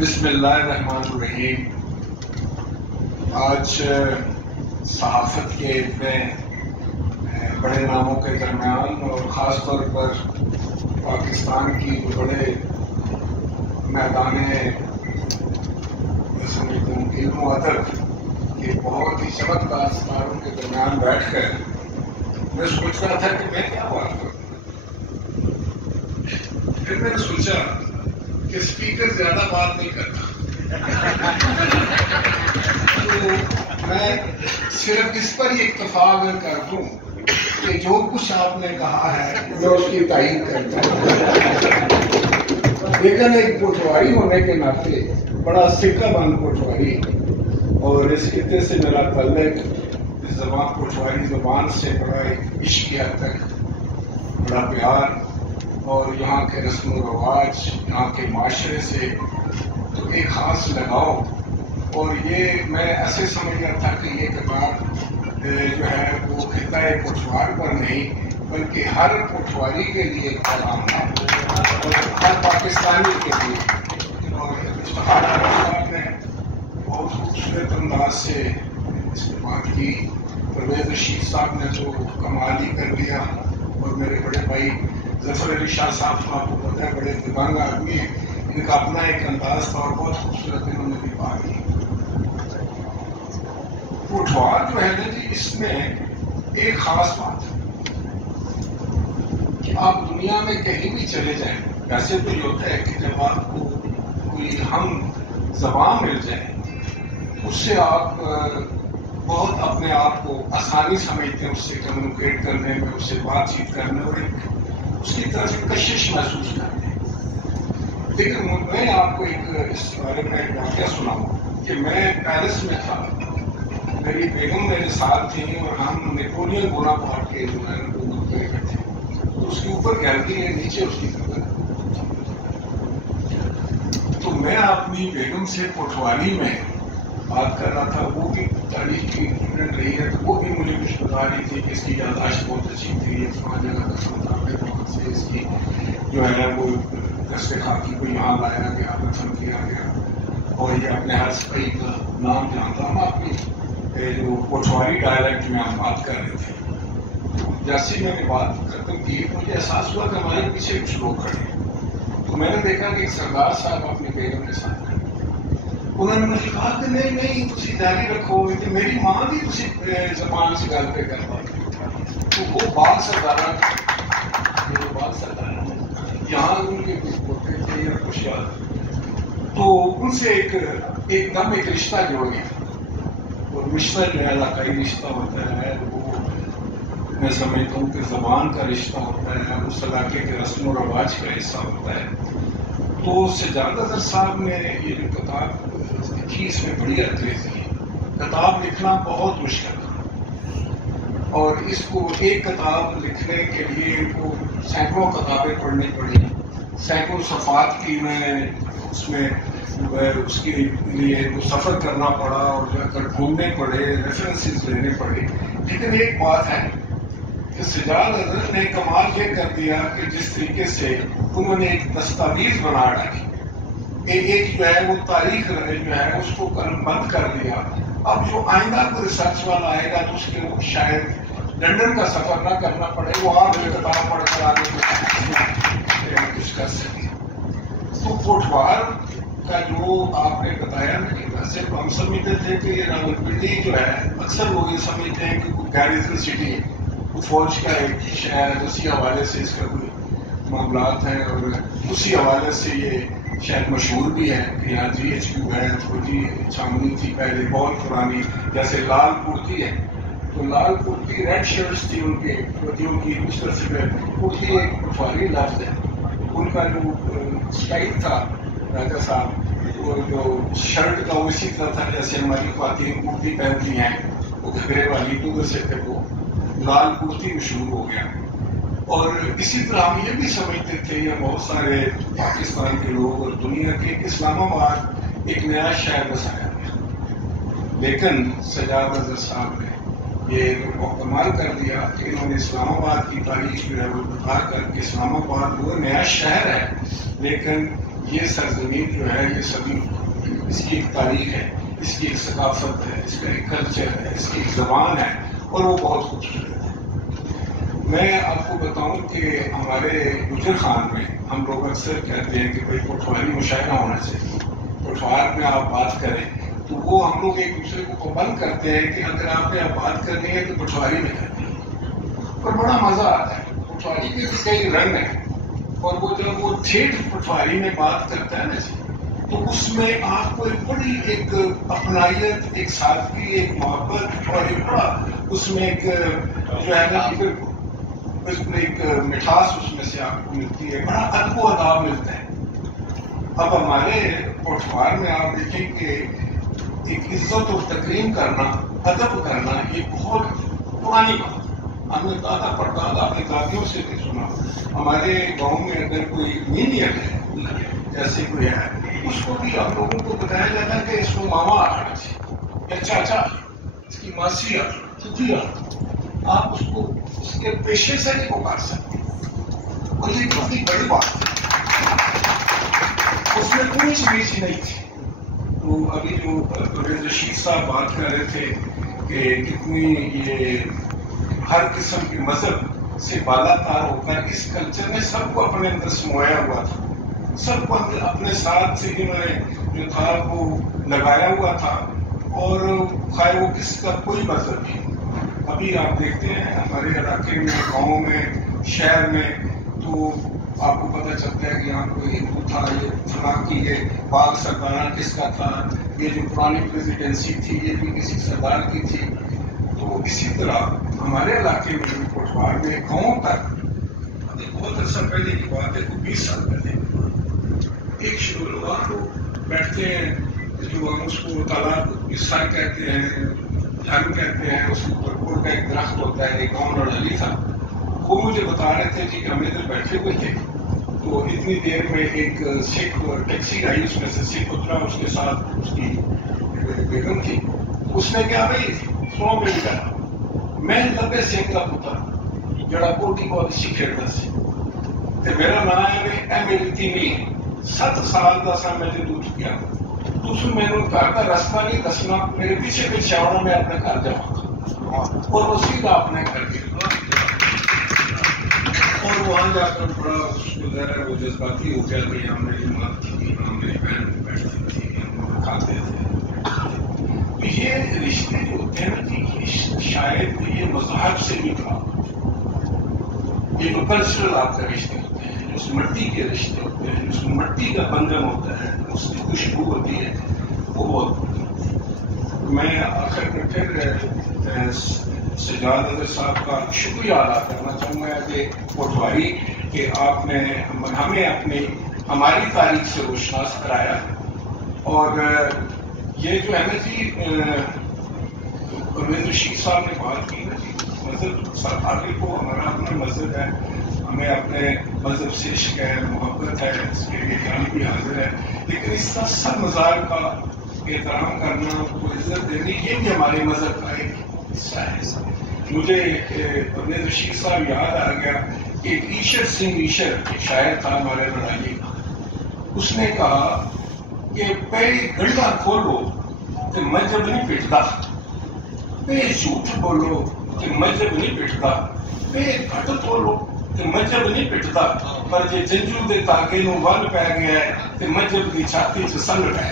بسم اللہ الرحمن الرحیم۔ آج صحافت کے اتنے بڑے ناموں کے درمیان اور خاص طور پر پاکستان کی جو بڑے میدان علم و ادب کے بہت ہی چمکدار ستاروں کے درمیان بیٹھ کر میں سوچ رہا تھا کہ میں کیا بات کروں۔ پھر میں نے سوچا کہ اسپیکر زیادہ بات نہیں کرتا، تو میں صرف اس پر ہی اکتفا اگر کر دوں کہ جو کچھ آپ نے کہا ہے میں اس کی تائید کرتا ہوں، لیکن ایک پٹواری ہونے کے ناطے بڑا سکہ بند پٹواری، اور اس خطے سے میرا تعلق اس زبان پٹواری زبان سے بڑا عشق حد تک، بڑا پیار، اور یہاں کے رسم و رواج، یہاں کے معاشرے سے تو ایک خاص لگاؤ۔ اور یہ میں ایسے سمجھ رہا تھا کہ یہ کتاب جو ہے وہ خطہ پٹوار پر نہیں بلکہ ہر پٹواری کے لیے ایک پیغام ہے، اور ہر پاکستانی کے لیے۔ اور مصطفیٰ صاحب نے بہت خوبصورت انداز سے اس کی بات کی، پرویز رشید صاحب نے تو کمال ہی کر دیا، اور میرے بڑے بھائی ظفر علی شاہ صاحب کو آپ کو پتہ ہے بڑے دبنگ آدمی ہیں، ان کا اپنا ایک انداز تھا اور بہت خوبصورت انہوں نے بھی بات کی۔ پٹوار جو ہے نا جی، اس میں ایک خاص بات ہے کہ آپ دنیا میں کہیں بھی چلے جائیں، ویسے تو یہ ہوتا ہے کہ جب آپ کو کوئی ہم زبان مل جائے اس سے آپ بہت اپنے آپ کو آسانی سمجھتے ہیں، اس سے کمیونیکیٹ کرنے میں، اس سے بات چیت کرنے اور اس کی طرف کشش محسوس کرتے ہیں۔ لیکن میں آپ کو اس بارے میں ایک واقعہ سناؤں کہ میں پیرس میں تھا، میری بیگم میرے ساتھ تھی اور ہم نیپولین بوناپارٹ کے جو ہے وہ منظر تھے، تو اس کے اوپر گیلری ہے، نیچے اس کی قبر ہے۔ تو میں اپنی بیگم سے پٹواری میں بات کر رہا تھا، وہ بھی تاریخ کی اسٹوڈنٹ رہی ہے، تو وہ بھی مجھے کچھ بتا رہی تھی کہ اس کی یادداشت بہت اچھی تھی، فلاں جگہ دفن تھا، وہاں سے اس کی جو ہے وہ دست خاکی کو یہاں لایا گیا، دفن کیا گیا، اور یہ اپنے ہر سپاہی کا نام جانتا۔ ہم اپنی جو پٹواری ڈائلیکٹ میں ہم بات کر رہے تھے، جیسے میں نے بات ختم کی مجھے احساس ہوا کہ ہمارے پیچھے کچھ لوگ کھڑے ہیں، تو میں نے دیکھا کہ ایک سردار صاحب اپنی بیگم کے ساتھ ہیں۔ انہوں نے مجھے کہا کہ نہیں تسی جاری رکھو، کہ میری ماں بھی تسی زبان سے گل پہ کر پاتی۔ تو وہ بال سردار یہاں ان کے کچھ پوتے تھے یا کچھ یاد، تو ان سے ایک دم ایک رشتہ جوڑ گیا، اور رشتہ جو ہے علاقائی رشتہ ہوتا ہے، وہ میں سمجھتا ہوں کہ زبان کا رشتہ ہوتا ہے، اس علاقے کے رسم و رواج کا حصہ ہوتا ہے۔ تو سجاد اظہر صاحب نے یہ جو کتاب لکھی اس میں بڑی انگریزی ہے، کتاب لکھنا بہت مشکل تھا، اور اس کو ایک کتاب لکھنے کے لیے ان کو سینکڑوں کتابیں پڑھنی پڑی، سینکڑوں صفحات کی میں اس کے لیے سفر کرنا پڑا، اور جا کر ڈھونڈنے پڑے، ریفرنسز لینے پڑے۔ لیکن ایک بات ہے کہ سجاد اظہر نے کمال یہ کر دیا کہ جس طریقے سے انہوں نے ایک دستاویز بنا ڈالی، ایک جو ہے وہ تاریخ جو ہے اس کو بند کر دیا۔ اب جو آئندہ کو ریسرچ والا آئے گا تو اس کے شاید لندن کا سفر نہ کرنا پڑے، وہ آپ جو کتاب پڑھ کر آگے کچھ کر سکیں۔ تو پٹوار کا جو آپ نے بتایا نا کہ ویسے تو ہم سمجھتے تھے کہ یہ راولپنڈی جو ہے، اکثر لوگ یہ سمجھتے ہیں کہ کوئی گیریزن سٹی ہے، وہ فوج کا ایک شہر، اسی حوالے سے اس کا کوئی معاملات ہیں، اور اسی حوالے سے یہ شاید مشہور بھی ہے کہ یہاں GHQ ہے، فوجی چھاونی تھی پہلے بہت پرانی، جیسے لال کرتی ہے، تو لال کرتی ریڈ شرٹس تھی ان کے فوجیوں کی، اس طرح سے کرتی ایک پٹواری لفظ ہے۔ ان کا جو اسٹائل تھا راجا صاحب، وہ جو شرٹ کا وہ اسی طرح تھا جیسے ہماری خواتین کرتی پہنتی ہیں، وہ گھگرے والی، تو ادھر سے پھر وہ لال کرتی مشہور ہو گیا۔ اور اسی طرح ہم یہ بھی سمجھتے تھے، یا بہت سارے پاکستان کے لوگ اور دنیا کے، اسلام آباد ایک نیا شہر بسایا گیا، لیکن سجاد اظہر صاحب نے یہ کمال کر دیا کہ انہوں نے اسلام آباد کی تاریخ جو ہے وہ بتا کر کہ اسلام آباد وہ نیا شہر ہے، لیکن یہ سرزمین جو ہے یہ سبھی اس کی ایک تاریخ ہے، اس کی ایک ثقافت ہے، اس کا ایک کلچر ہے، اس کی ایک زبان ہے، اور وہ بہت خوبصورت ہے۔ میں آپ کو بتاؤں کہ ہمارے گجر خان میں ہم لوگ اکثر کہتے ہیں کہ بھائی پٹواری مشاعرہ ہونا چاہیے، پٹوار میں آپ بات کریں، تو وہ ہم لوگ ایک دوسرے کو پابند کرتے ہیں کہ اگر آپ نے بات کرنی ہے تو پٹواری میں کرنی ہے، اور بڑا مزہ آتا ہے۔ پٹواری کے بھی کئی رنگ ہیں، اور وہ جب وہ ٹھیٹھ پٹواری میں بات کرتا ہے نا جی، تو اس میں آپ کو ایک بڑی ایک اپنائیت، ایک سادگی، ایک محبت، اور ایک بڑا اس میں ایک جو ہے نا اس میں ایک مٹھاس اس میں سے آپ کو ملتی ہے، بڑا ادب و اداب ملتا ہے۔ اب ہمارے پٹوار میں آپ دیکھیں کہ ایک عزت و تکریم کرنا، ادب کرنا، یہ بہت پرانی بات ہے۔ ہم نے دادا پردادا اپنے دادیوں سے بھی سنا۔ ہمارے گاؤں میں اگر کوئی مینیت ہے، جیسے کوئی ہے، اس کو بھی ہم لوگوں کو بتایا جاتا ہے کہ اس کو ماما آنا چاہیے، یا چاچا، اس کی ماسی چچی، آپ اس کو اس کے پیشے سے نہیں پکار سکتے، اور یہ بہت ہی بڑی بات ہے۔ اس میں کوئی چیز نہیں تھی۔ تو ابھی جو پرویز رشید صاحب بات کر رہے تھے کہ کتنی یہ ہر قسم کے مذہب سے بالا تار ہو کر اس کلچر نے سب کو اپنے اندر سمویا ہوا تھا، سب کو اپنے ساتھ سے انہوں نے جو تھا وہ لگایا ہوا تھا، اور خواہ وہ کس کا کوئی مذہب نہیں۔ ابھی آپ دیکھتے ہیں ہمارے علاقے میں، گاؤں میں، شہر میں، تو آپ کو پتہ چلتا ہے کہ یہاں کوئی ہندو تھا، یہ فلاں کی یہ باغ سردارہ کس کا تھا، یہ جو پرانی پریزیڈنسی تھی یہ بھی کسی سردار کی تھی۔ تو اسی طرح ہمارے علاقے میں پٹوار میں گاؤں تک، بہت عرصہ پہلے کی بات ہے، 20 سال پہلے، ایک شلوار لوگ بیٹھتے ہیں جو ہم اس کو تالاب سر کہتے ہیں، جھنگ کہتے ہیں، اس کے اوپر گڑ کا ایک درخت ہوتا ہے، ایک گاؤں لڑالی تھا، وہ مجھے بتا رہے تھے کہ ہم ادھر بیٹھے ہوئے تھے، تو اتنی دیر میں ایک سکھ ٹیکسی آئی، اس میں سے سکھ اترا، اس کے ساتھ اس کی بیگم تھی۔ اس نے کیا بھائی سو مل گیا، میں لبے سنگھ کا پتر جڑا کوٹی بہت اچھی کھیلتا سی، تے میرا نام ہے اے میری تیمی، 7 سال کا سا میں دودھ چکیا، تم میرے گھر کا رستہ نہیں دسنا، میرے پیچھے پیچھے آنا، میں اپنے گھر جاؤں، اور وہ سیدھا اپنے گھر گیا، اور وہاں جا کر بڑا اس کو ذرا وہ جذباتی ہو گیا کہ ہم نے جماعت کی، ہم میری بہن بیٹھتی تھی، ہم کھاتے تھے۔ یہ رشتے جو ہوتے ہیں نا جی، شاید یہ مذہب سے بھی کہا، یہ جو کلچرل آپ کا رشتے ہوتے ہیں، جو اس مٹی کے رشتے ہوتے ہیں، جو اس مٹی کا بندھن ہوتا ہے، اس کی خوشبو ہوتی ہے، وہ بہت۔ میں آخر میں پھر سجاد اظہر صاحب کا شکریہ ادا کرنا چاہوں گا کہ پٹواری کہ آپ نے ہمیں ہماری تاریخ سے روشناس کرایا، اور یہ جو ہے نا جی پرویز رشید صاحب نے بات کی نا جی، مذہب سب آگے کو ہمارا اپنا مذہب ہے، ہمیں اپنے مذہب سے عشق ہے، محبت ہے، اس کے لیے جان بھی حاضر ہے، لیکن اس کا سب مذاہب کا احترام کرنا، اس کو عزت دینی، یہ بھی ہمارے مذہب کا ایک حصہ ہے۔ مجھے پرویز رشید صاحب یاد آ گیا کہ ایک ایشر سنگھ ایشر ایک شاعر تھا ہمارے لڑائی کا، اس نے کہا کہ پہلی گنڈا کھولو تو مذہب نہیں پٹتا، پہ جھوٹ بولو تو مذہب نہیں پٹتا، پہ گھٹ بولو تو مذہب نہیں پٹتا، پر جے جنجو دے تاکے نو ول پی گیا ہے تو مذہب کی چھاتی چ سنگ پی گیا۔